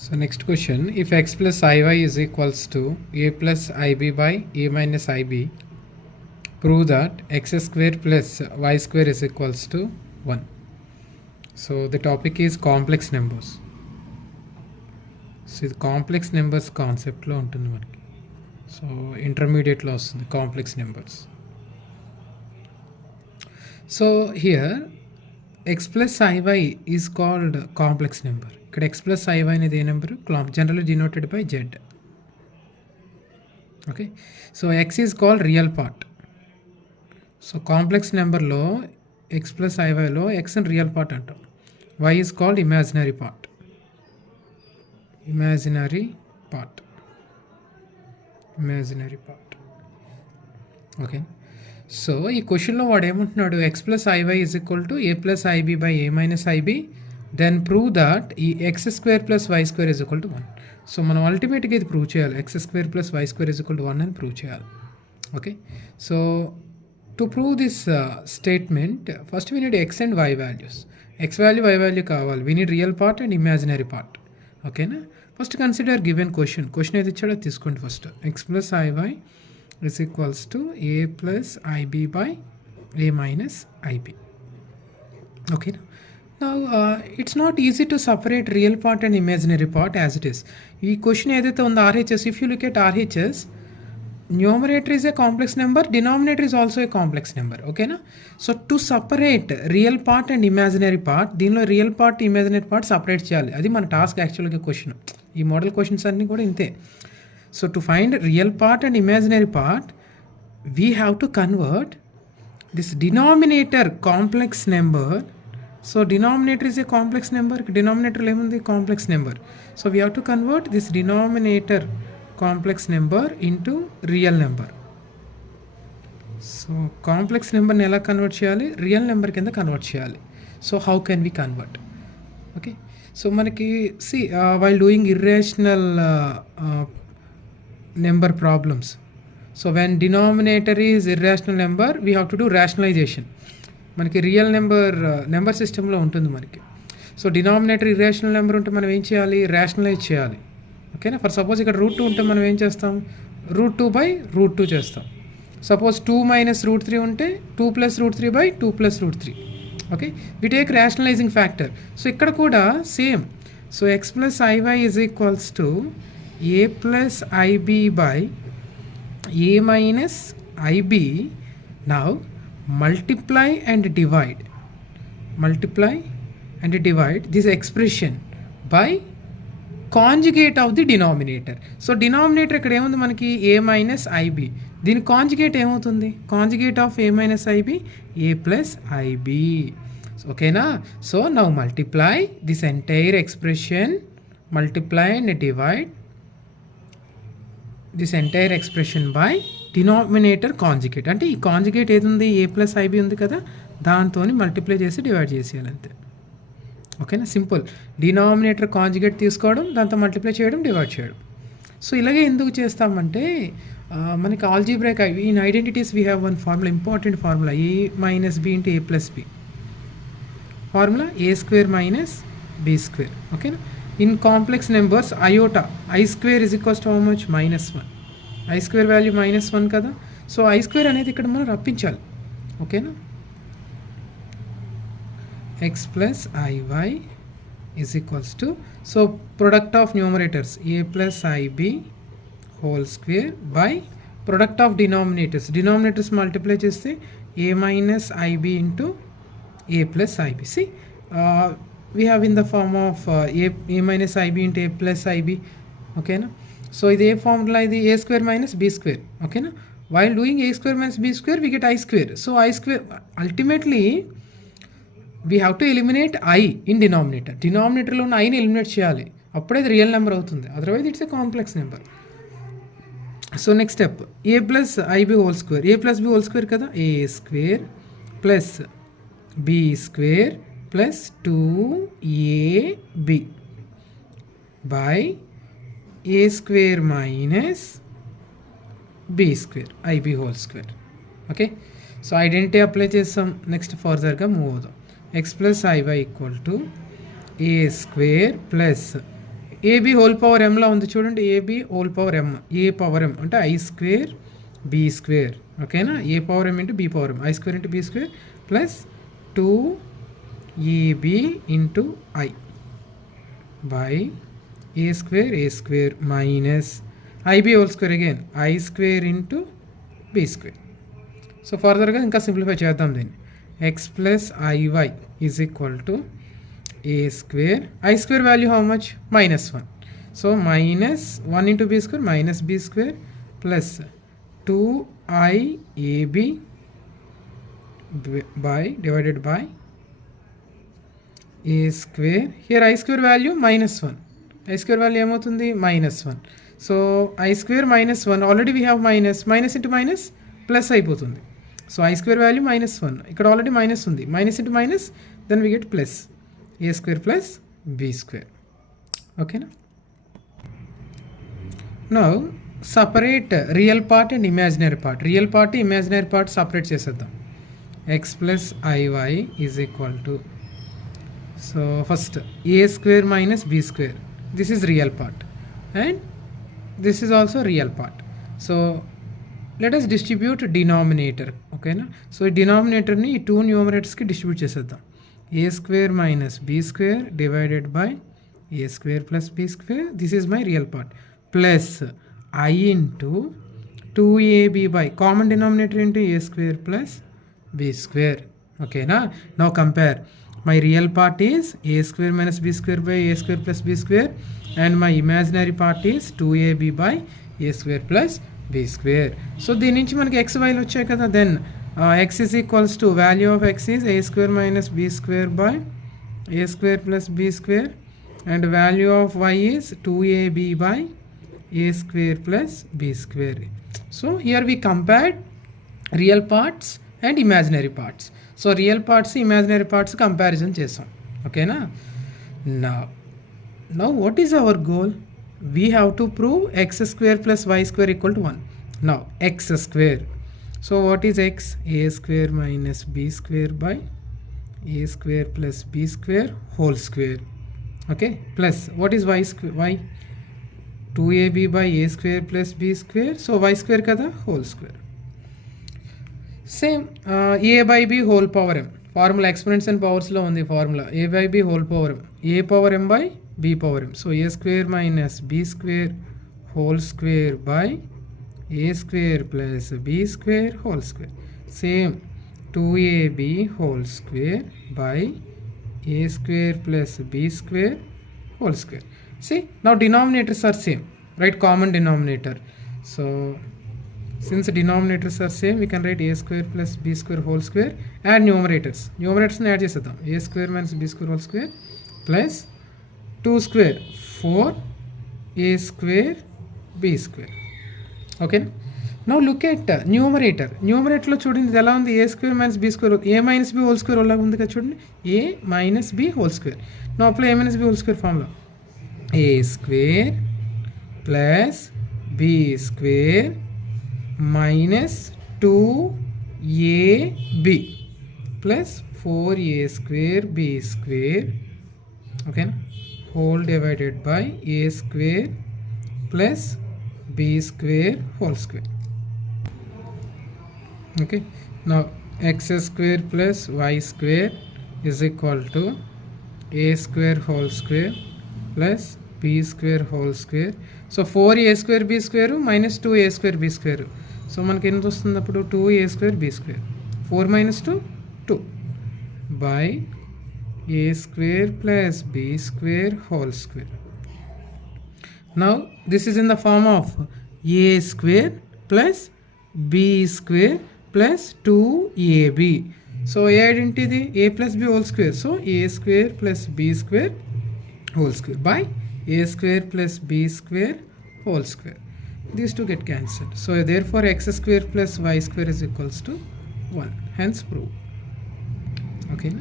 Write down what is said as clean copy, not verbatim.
So next question, if x plus iy is equals to a plus ib by a minus ib, prove that x square plus y square is equals to 1. So the topic is complex numbers. So ఇది complex numbers కాన్సెప్ట్లో ఉంటుంది మనకి. So ఇంటర్మీడియట్లో వస్తుంది complex numbers. So here x plus i y is called complex number. ఇక్కడ x plus i y అనేది ఏ number? Generally denoted by z. Okay, so x is called real part. So complex నెంబర్లో x plus ఐవైలో x అని real part అంటాం. Y is called imaginary part. Imaginary part. Okay, so ఈ క్వశ్చన్లో వాడు ఏమంటున్నాడు? X plus i y is equal to a plus i b by a minus i b, then prove that ఈ x square plus y square is equal to 1. So మనం అల్టిమేట్గా ఇది prove చేయాలి. X square plus y square is equal to 1 అని prove చేయాలి. Okay, so to prove this statement first we need x and y values. X value y value కావాలి. We need real part and imaginary part. ఓకేనా? First consider given question ఏది ఇచ్చాడో తీసుకోండి. First x plus i y is equals to a plus ib by a minus ib. Okay, now it's not easy to separate real part and imaginary part as it is. ఈ క్వశ్చన్ ఏదైతే ఉందో RHS, if you look at RHS, numerator is a complex number, denominator is also a complex number. ఓకేనా? So to separate real part and imaginary part, దీనిలో real part imaginary part separate చేయాలి. అది మన టాస్క్ యాక్చువల్గా క్వశ్చన్. ఈ మోడల్ క్వశ్చన్స్ అన్నీ కూడా ఇంతే. So to find real part and imaginary part, we have to convert this denominator complex number. So denominator is a complex number. Denominator lemundi complex number. So we have to convert this denominator complex number into real number. So complex number ni ela convert cheyali? Real number kinda convert cheyali. So how can we convert? Okay, so manaki see while doing irrational number problems, so when denominator is irrational number, we have to do rationalization. మనకి real number సిస్టంలో ఉంటుంది మనకి. So denominator irrational number ఉంటే మనం ఏం చేయాలి? రేషనలైజ్ చేయాలి. ఓకేనా? ఫర్ సపోజ్ ఇక్కడ √2 ఉంటే మనం ఏం చేస్తాం? √2 బై √2 చేస్తాం. సపోజ్ 2 మైనస్ √3 ఉంటే 2 plus √3 by 2 plus √3. Okay, we take rationalising factor. So ఇక్కడ కూడా same. So x plus i y is equals to a plus ib by a minus ib. Now multiply and divide this expression by conjugate of the denominator. So denominator ఇక్కడ ఏముంది మనకి? a minus ib. దీని కాంజుగేట్ ఏమవుతుంది? Conjugate of a minus ib, a plus ib. ఓకేనా? So now multiply this entire expression, multiply and divide this entire expression by denominator conjugate. అంటే ఈ కాంజుగేట్ ఏది ఉంది? ఏ ప్లస్ ఐబీ ఉంది కదా, దాంతో మల్టిప్లై చేసి డివైడ్ చేసేయాలి అంతే. ఓకేనా? సింపుల్. డినామినేటర్ కాంజుగేట్ తీసుకోవడం, దాంతో మల్టిప్లై చేయడం, డివైడ్ చేయడం. సో ఇలాగే ఎందుకు చేస్తామంటే మనకి algebraic in identities we have one formula, important formula, a minus b into a plus b. Formula a square minus b square. ఓకేనా? In complex numbers iota i square is equals to how much? -1. I square value -1 కదా. So I square అనేది ఇక్కడ మనం రప్పించాలి. ఓకేనా? X plus i y is equals to, so product of numerators a plus i b whole square by product of denominators multiply చేస్తే a minus i b into a plus i b. See we have in the form of a minus ib into a plus ib. okay na? So ఇది ఏ ఫార్ములా? ఇది a square minus b square. okay na? While doing a square minus b square we get I square. So I square, ultimately we have to eliminate I in denominator. డినామినేటర్లో ఉన్న ఐని eliminate చేయాలి, అప్పుడే అది real number అవుతుంది. Otherwise it's a complex number. So next step, a plus i b whole square. a plus b whole square కదా, a square plus b square plus 2ab by a square minus b square ib whole square. okay, so identity apply chesam. next further ga move avudam. x plus iy equal to a square plus a b whole power ఎంలా ఉంది చూడండి, a b whole power m, a power m అంటే i square b square, ఓకేనా, a power m into b power m, i square into b square plus 2ab into i by a square minus i b whole square again i square into b square. So ఫర్దర్గా ఇంకా simplify చేద్దాం దీన్ని. X plus i y is equal to a square, i square value how much -1, so -1 into b square minus b square plus 2iab by divided by a square. Here I square value -1, I square value ఏమవుతుంది -1, సో I square -1 already we have minus into minus plus అయిపోతుంది. సో I square value -1, ఇక్కడ already minus ఉంది, minus into minus then we get plus a square plus b square. ఓకేనా. Now separate real part and imaginary part. Real part imaginary part separate చేసేద్దాం. X plus i y is equal to, so first a square minus b square, this is real part and this is also real part. So let us distribute denominator, ఓకేనా. సో ఈ డినామినేటర్ని ఈ two న్యూమరేటర్స్కి distribute చేసేద్దాం. A square minus b square divided by a square plus b square, this is my real part, plus I into 2ab by common denominator into a square plus b square. Okay, now compare. My real part is a square minus b square by a square plus b square and my imaginary part is 2ab by a square plus b square. So దీని నుంచి మనకి x y వచ్చాయి కదా, then x is equals to value of x is a square minus b square by a square plus b square and value of y is 2ab by a square plus b square. So here we compared real parts and imaginary parts. So real parts imaginary parts comparison chesam, okay na. Now what is our goal? We have to prove x square plus y square equal to 1. Now x square, so what is x? A square minus b square by a square plus b square whole square, okay, plus what is y square? Y 2ab by a square plus b square, so y square kada whole square. Same a by b whole power m, formula exponents and powers lo undi formula, a by b whole power m, a power m by b power m, so a square minus b square whole square by a square plus b square whole square. Same 2ab whole square by a square plus b square whole square. See, now denominators are same, right, common denominator. So since denominators are same, we can write a square plus b square whole square. Add numerators ni add chesedam, a square minus b square whole square plus 2 square 4 a square b square. Okay, now look at numerator lo chudandi ఇది ఎలా ఉంది, a square minus b square, a minus b whole square అలాగా ఉంది కదా చూడండి, a minus b whole square. now apply a minus b whole square formula, a square plus b square minus 2ab plus 4a square b square, okay, whole divided by a square plus b square whole square. Okay, now x square plus y square is equal to a square whole square plus b square whole square. So 4a square b square minus 2a square b square, so మనకి ఎంత వస్తుంది అప్పుడు 2a square b square, 4 minus 2 2 by a square plus b square whole square. Now this is in the form of a square plus b square plus 2ab. So a identity a plus b whole square, so a square plus b square whole square by a square plus b square whole square. These two get cancelled, so therefore x square plus y square is equals to 1, hence prove. Okay.